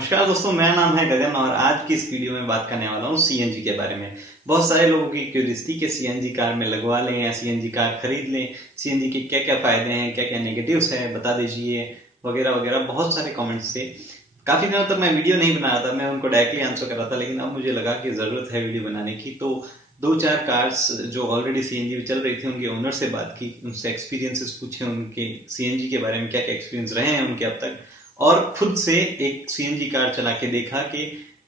नमस्कार दोस्तों, मेरा नाम है गगन और आज की इस वीडियो में बात करने वाला हूँ सीएनजी के बारे में। बहुत सारे लोगों की क्यूरियोसिटी कि सीएनजी कार में लगवा लें या सीएनजी कार खरीद लें, सीएनजी के क्या क्या फायदे हैं, क्या क्या नेगेटिव्स हैं, बता दीजिए वगैरह वगैरह। बहुत सारे कमेंट्स थे। काफी दिनों तक मैं वीडियो नहीं बना रहा था, मैं उनको डायरेक्टली आंसर कर रहा था, लेकिन अब मुझे लगा कि जरूरत है वीडियो बनाने की। तो दो चार कार्स जो ऑलरेडी सीएनजी में चल रही थी उनके ओनर से बात की, उनसे एक्सपीरियंसेस पूछे, उनके सीएनजी के बारे में क्या क्या एक्सपीरियंस रहे हैं उनके अब तक, और खुद से एक सीएनजी कार चला के देखा कि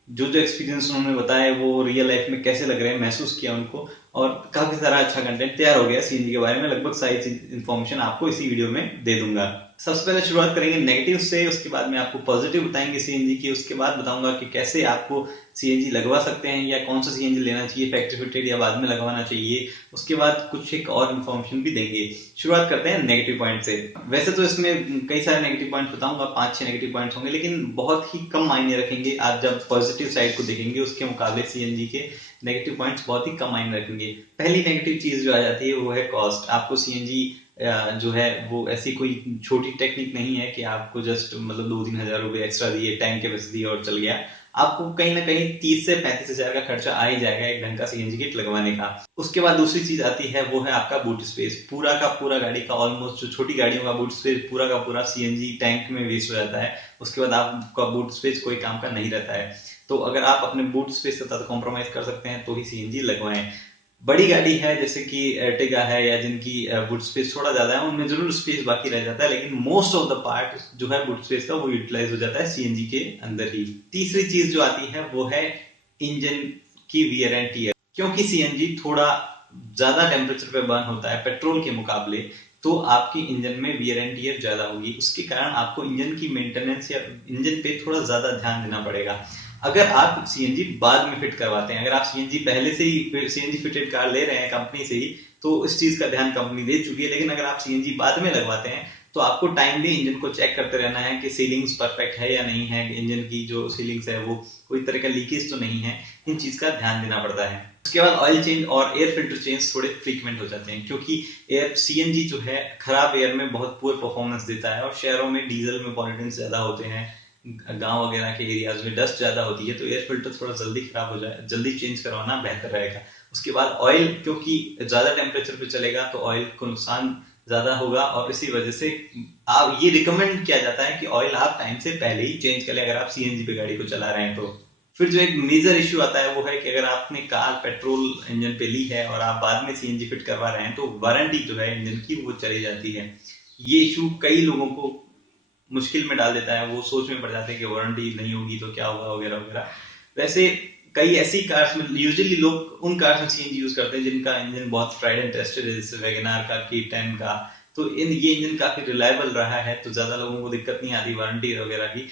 जो जो एक्सपीरियंस उन्होंने बताया वो रियल लाइफ में कैसे लग रहे हैं, महसूस किया उनको। और काफी सारा अच्छा कंटेंट तैयार हो गया सीएनजी के बारे में। लगभग सारी इन्फॉर्मेशन आपको इसी वीडियो में दे दूंगा। सबसे पहले शुरुआत करेंगे नेगेटिव से, उसके बाद में आपको पॉजिटिव बताएंगे सीएनजी की, उसके बाद बताऊंगा कि कैसे आपको सीएनजी लगवा सकते हैं या कौन सा सीएनजी लेना चाहिए, फैक्ट्री फिटेड या बाद में लगवाना चाहिए। उसके बाद कुछ एक और इन्फॉर्मेशन भी देंगे। शुरुआत करते हैं नेगेटिव पॉइंट से। वैसे तो इसमें कई सारे नेगेटिव पॉइंट बताऊंगा, 5-6 नेगेटिव पॉइंट्स होंगे, लेकिन बहुत ही कम मायने रखेंगे। आप जब पॉजिटिव साइड को देखेंगे उसके मुकाबले सीएनजी के नेगेटिव पॉइंट्स बहुत ही कम मायने रखेंगे। पहली नेगेटिव चीज जो आ जाती है वो है कॉस्ट। आपको सीएनजी जो है वो ऐसी कोई छोटी टेक्निक नहीं है कि आपको जस्ट मतलब 2-3 हजार रुपए एक्स्ट्रा दिए, टैंक कैपेसिटी और चल गया। आपको कहीं ना कहीं 30 से 35 हजार का खर्चा आ ही जाएगा एक ढंग का सीएनजी किट लगवाने का। उसके बाद दूसरी चीज आती है वो है आपका बूट स्पेस। पूरा का पूरा गाड़ी का ऑलमोस्ट, जो छोटी गाड़ियों का बूट स्पेस पूरा का पूरा सीएनजी टैंक में वेस्ट हो जाता है। उसके बाद आपका बूट स्पेस कोई काम का नहीं रहता है। तो अगर आप अपने बूट स्पेस के साथ कॉम्प्रोमाइज कर सकते हैं तो ही सीएनजी लगवाएं। बड़ी गाड़ी है जैसे कि एर्टिगा है या जिनकी बूट स्पेस थोड़ा ज्यादा है, उनमें जरूर स्पेस बाकी रह जाता है, लेकिन मोस्ट ऑफ द पार्ट जो है बूट स्पेस का वो यूटिलाइज हो जाता है सीएनजी के अंदर ही। तीसरी चीज जो आती है वो है इंजन की वियर एंड टियर। क्योंकि सीएनजी थोड़ा ज्यादा टेम्परेचर पे बर्न होता है पेट्रोल के मुकाबले, तो आपकी इंजन में वियर एंड टियर ज्यादा होगी। उसके कारण आपको इंजन की मेंटेनेंस या इंजन पे थोड़ा ज्यादा ध्यान देना पड़ेगा। अगर आप सीएनजी बाद में फिट करवाते हैं, अगर आप सीएनजी पहले से ही सीएनजी फिटेड कार ले रहे हैं कंपनी से ही, तो इस चीज का ध्यान कंपनी दे चुकी है। लेकिन अगर आप सीएनजी बाद में लगवाते हैं तो आपको टाइमली इंजन को चेक करते रहना है कि सीलिंग्स परफेक्ट है या नहीं है, इंजन की जो सीलिंग्स है वो कोई तरह का लीकेज तो नहीं है। इन चीज का ध्यान देना पड़ता है। उसके बाद ऑयल चेंज और एयर फिल्टर चेंज थोड़े फ्रीक्वेंट हो जाते हैं, क्योंकि एयर सीएनजी जो है खराब एयर में बहुत पुअर परफॉर्मेंस देता है, और शहरों में डीजल में पॉल्यूटेंस ज्यादा होते हैं, गांव वगैरह के एरियाज में डस्ट ज्यादा होती है, तो एयर फिल्टर थोड़ा जल्दी खराब हो जाए, जल्दी चेंज करवाना बेहतर रहेगा। उसके बाद ऑयल, क्योंकि ज्यादा टेम्परेचर पे चलेगा तो ऑयल को नुकसान ज्यादा होगा, और इसी वजह से आप ये रिकमेंड किया जाता है कि ऑयल आप टाइम से पहले ही चेंज करें अगर आप सीएनजी पे गाड़ी को चला रहे हैं तो। फिर जो एक मेजर इश्यू आता है वो है कि अगर आपने कार पेट्रोल इंजन पे ली है और आप बाद में सीएनजी फिट करवा रहे हैं तो वारंटी जो है इंजन की वो चली जाती है। ये इशू कई लोगों को मुश्किल में डाल देता है, वो सोच में पड़ जाते हैं कि वारंटी नहीं होगी तो क्या होगा वगैरह वगैरह। वैसे कई ऐसी कार्स में यूजुअली लोग उन कार्स में सीएनजी यूज करते हैं जिनका इंजन बहुत ट्राइड एंड टेस्टेड है, जैसे वैगनआर का, K10 का। तो ये इंजन काफी रिलायबल रहा है, तो ज्यादा लोगों को दिक्कत नहीं आती वारंटी वगैरह की।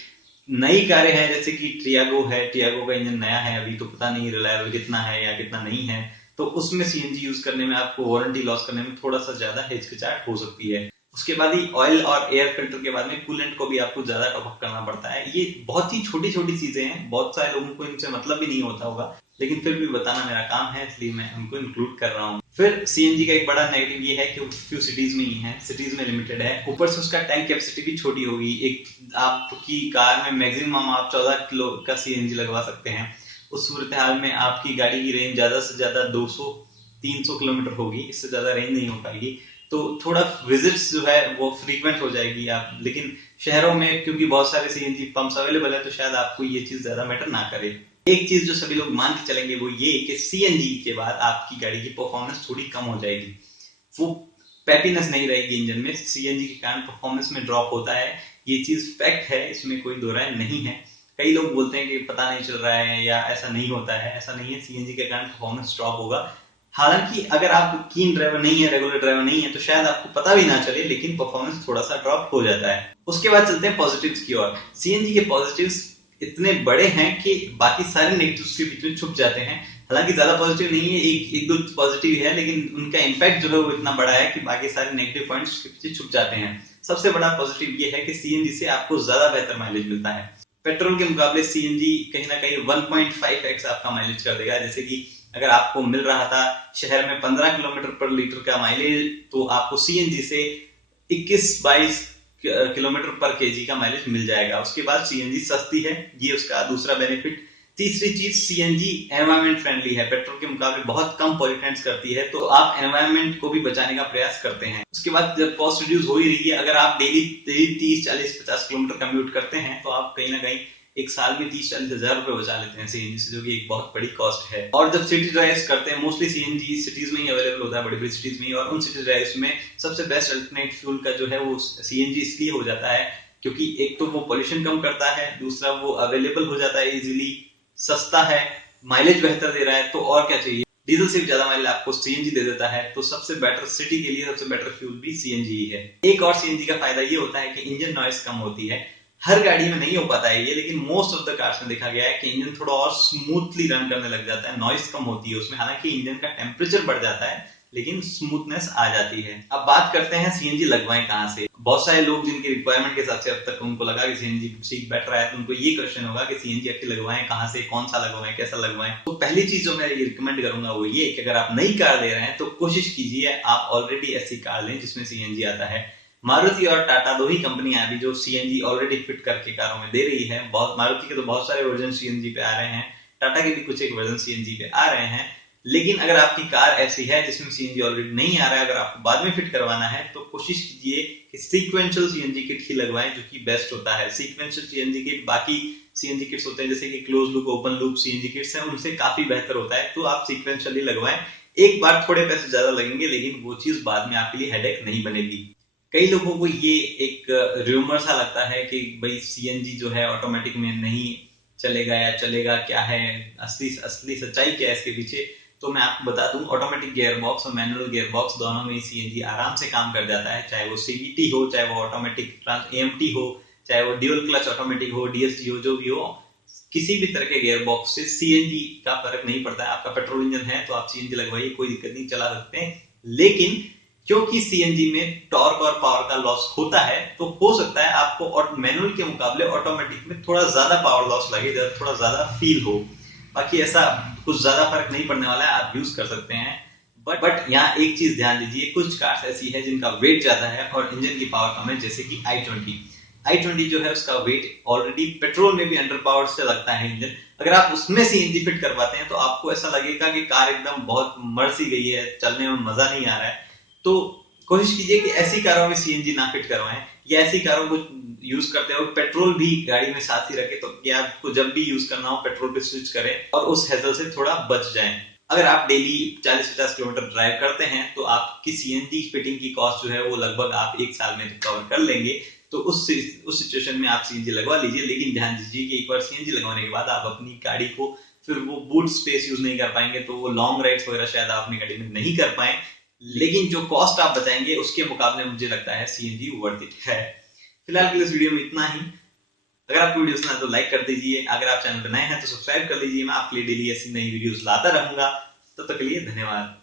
नई कारें हैं जैसे कि टियागो है, टियागो का इंजन नया है अभी, तो पता नहीं रिलायबल कितना है या कितना नहीं है, तो उसमें सीएनजी यूज करने में आपको वारंटी लॉस करने में थोड़ा सा ज्यादा हिचकिचाहट हो सकती है। उसके बाद ही ऑयल और एयर फिल्टर के बाद में कूलेंट को भी आपको ज्यादा टॉप अप करना पड़ता है। ये बहुत ही छोटी छोटी चीजें हैं, बहुत सारे लोगों को इनसे मतलब भी नहीं होता होगा, लेकिन फिर भी बताना मेरा काम है, इसलिए मैं उनको इंक्लूड कर रहा हूँ। फिर सीएनजी का एक बड़ा नेगेटिव ये है कि फ्यू सिटीज में ही है, सिटीज में लिमिटेड है, ऊपर से उसका टैंक कैपेसिटी भी छोटी होगी। एक आपकी कार में मैक्सिमम आप 14 किलो का सीएनजी लगवा सकते हैं। उस सूरत हाल में आपकी गाड़ी की रेंज ज्यादा से ज्यादा 200-300 किलोमीटर होगी, इससे ज्यादा रेंज नहीं हो पाएगी। तो थोड़ा विजिट्स जो है वो फ्रीक्वेंट हो जाएगी आप, लेकिन शहरों में क्योंकि बहुत सारे सीएनजी पंप्स अवेलेबल है तो शायद आपको ये चीज ज्यादा मैटर ना करे। एक चीज जो सभी लोग मान के चलेंगे वो ये कि सीएनजी के बाद आपकी गाड़ी की परफॉर्मेंस थोड़ी कम हो जाएगी, वो पैपीनेस नहीं रहेगी इंजन में, सीएनजी के कारण परफॉर्मेंस में ड्रॉप होता है। ये चीज फैक्ट है, इसमें कोई दो राय नहीं है। कई लोग बोलते हैं कि पता नहीं चल रहा है या ऐसा नहीं होता है, ऐसा नहीं है, सीएनजी के कारण परफॉर्मेंस ड्रॉप होगा। हालांकि अगर आप कीन ड्राइवर नहीं है, रेगुलर ड्राइवर नहीं है, तो शायद आपको पता भी ना चले, लेकिन परफॉर्मेंस थोड़ा सा ड्रॉप हो जाता है। उसके बाद चलते हैं पॉजिटिव्स की ओर। सीएनजी के पॉजिटिव्स इतने बड़े हैं कि बाकी सारे नेगेटिव्स के बीच में छुप जाते हैं। हालांकि ज्यादा पॉजिटिव नहीं है, एक दो पॉजिटिव है, लेकिन उनका इम्पैक्ट जो है वो इतना बड़ा है कि बाकी सारे नेगेटिव पॉइंट्स के पीछे छुप जाते हैं। सबसे बड़ा पॉजिटिव ये है कि सीएनजी से आपको ज्यादा बेहतर माइलेज मिलता है। पेट्रोल के मुकाबले सीएनजी कहीं ना कहीं 1.5x आपका माइलेज कर देगा। जैसे कि अगर आपको मिल रहा था शहर में 15 किलोमीटर पर लीटर का माइलेज, तो आपको सीएनजी से 21-22 किलोमीटर पर केजी का माइलेज मिल जाएगा। उसके बाद सीएनजी सस्ती है, ये उसका दूसरा बेनिफिट। तीसरी चीज, सीएनजी एनवायरमेंट फ्रेंडली है, पेट्रोल के मुकाबले बहुत कम पॉल्यूटेंट्स करती है, तो आप एनवायरमेंट को भी बचाने का प्रयास करते हैं। उसके बाद जब कॉस्ट रिड्यूस हो ही रही है, अगर आप डेली 30, 40, 50 किलोमीटर कम्यूट करते हैं तो आप कहीं ना कहीं एक साल में 30-40 हजार रुपए बचा लेते हैं सीएनजी से, जो कि एक बहुत बड़ी कॉस्ट है। और जब सिटी ड्राइव्स करते हैं, मोस्टली सीएनजी सिटीज में ही अवेलेबल होता है, बड़ी बड़ी सिटीज में ही, और उन सिटी ड्राइव्स में सबसे बेस्ट अल्टरनेट फ्यूल का जो है वो सीएनजी इसलिए हो जाता है क्योंकि एक तो वो पोल्यूशन कम करता है, दूसरा वो अवेलेबल हो जाता है इजीली, सस्ता है, माइलेज बेहतर दे रहा है, तो और क्या चाहिए। डीजल से भी ज्यादा माइलेज आपको सीएनजी दे देता है, तो सबसे बेटर सिटी के लिए सबसे बेटर फ्यूल भी सीएनजी ही है। एक और सीएनजी का फायदा ये होता है कि इंजन नॉइस कम होती है। हर गाड़ी में नहीं हो पाता है ये, लेकिन मोस्ट ऑफ द कार्स में देखा गया है कि इंजन थोड़ा और स्मूथली रन करने लग जाता है, नॉइस कम होती है उसमें। हालांकि इंजन का टेम्परेचर बढ़ जाता है लेकिन स्मूथनेस आ जाती है। अब बात करते हैं सीएनजी लगवाएं कहां से। बहुत सारे लोग जिनकी रिक्वायरमेंट के हिसाब से अब तक उनको लगा कि सीएनजी सीख बेटर है, तो उनको ये क्वेश्चन होगा कि सीएनजी एक्टिव लगवाएं कहां से, कौन सा लगवाएं, कैसा लगवाएं। तो पहली चीज जो मैं ये रिकमेंड करूंगा वो ये कि अगर आप नई कार ले रहे हैं तो कोशिश कीजिए आप ऑलरेडी ऐसी कार लें जिसमें सीएनजी आता है। मारुति और टाटा दो ही कंपनियां अभी जो सीएनजी ऑलरेडी फिट करके कारों में दे रही है। बहुत मारुति के तो बहुत सारे वर्जन सीएनजी पे आ रहे हैं, टाटा के भी कुछ एक वर्जन सीएनजी पे आ रहे हैं। लेकिन अगर आपकी कार ऐसी है जिसमें सीएनजी ऑलरेडी नहीं आ रहा है, अगर आपको बाद में फिट करवाना है, तो कोशिश कीजिए कि सीक्वेंशियल सीएनजी किट ही लगवाएं, जो कि बेस्ट होता है। सीक्वेंशियल सीएनजी किट बाकी सीएनजी किट्स होते हैं जैसे कि close loop, open loop CNG kits हैं, उनसे काफी बेहतर होता है, तो आप सीक्वेंशियली लगवाएं। एक बार थोड़े पैसे ज्यादा लगेंगे, लेकिन वो चीज बाद में आपके लिए हेडेक नहीं बनेगी। कई लोगों को ये एक रूमर सा लगता है कि भाई सीएनजी जो है ऑटोमेटिक में नहीं चलेगा, या चलेगा क्या है, असली असली सच्चाई क्या है इसके पीछे। तो मैं आपको बता दूं, ऑटोमेटिक गियर बॉक्स और मैनुअल गियर बॉक्स दोनों में सीएनजी आराम से काम कर जाता है, चाहे वो सीवीटी हो, चाहे वो ऑटोमेटिक एएमटी हो, चाहे वो ड्यूल क्लच ऑटोमेटिक हो, डीएसजी हो, जो भी हो, किसी भी तरह के गियर बॉक्स से सीएनजी का फर्क नहीं पड़ता है। आपका पेट्रोल इंजन है तो आप सीएनजी लगवाइए, कोई दिक्कत नहीं, चला सकते हैं। लेकिन क्योंकि सीएनजी में टॉर्क और पावर का लॉस होता है, तो हो सकता है आपको मैनुअल के मुकाबले ऑटोमेटिक में थोड़ा ज्यादा पावर लॉस लगे, थोड़ा ज्यादा फील हो। बाकी ऐसा कुछ ज्यादा फर्क नहीं पड़ने वाला है, आप यूज कर सकते हैं। बट यहाँ एक चीज ध्यान दीजिए, कुछ कार्स ऐसी है जिनका वेट ज्यादा है और इंजन की पावर कम है, जैसे कि i20 जो है उसका वेट ऑलरेडी पेट्रोल में भी अंडर पावर से लगता है इंजन। अगर आप उसमें सीएनजी फिट करवाते हैं तो आपको ऐसा लगेगा कि कार एकदम बहुत मर सी गई है, चलने में मजा नहीं आ रहा है। तो कोशिश कीजिए कि ऐसी कारों में सीएनजी ना फिट करवाएं, या ऐसी कारों को यूज करते हो पेट्रोल भी गाड़ी में साथ ही रखे, तो कि आपको जब भी यूज करना हो पेट्रोल पे स्विच करें और उस हैसल से थोड़ा बच जाएं। अगर आप डेली 40-50 किलोमीटर ड्राइव करते हैं तो आपकी सीएनजी फिटिंग की कॉस्ट जो है वो लगभग आप एक साल में कवर कर लेंगे। तो उस सिचुएशन में आप सीएनजी लगवा लीजिए। लेकिन ध्यान दीजिए कि एक बार सीएनजी लगवाने के बाद आप अपनी गाड़ी को फिर वो बूट स्पेस यूज नहीं कर पाएंगे, तो वो लॉन्ग राइड्स वगैरह शायद आप अपनी गाड़ी में नहीं कर पाए। लेकिन जो कॉस्ट आप बचाएंगे उसके मुकाबले मुझे लगता है सीएनजी वर्थ इट है। फिलहाल के लिए इस वीडियो में इतना ही। अगर आपको वीडियो पसंद है तो लाइक कर दीजिए, अगर आप चैनल पर नए हैं तो सब्सक्राइब कर लीजिए। मैं आपके लिए डेली ऐसी नई वीडियोस लाता रहूंगा। तब तक के लिए धन्यवाद।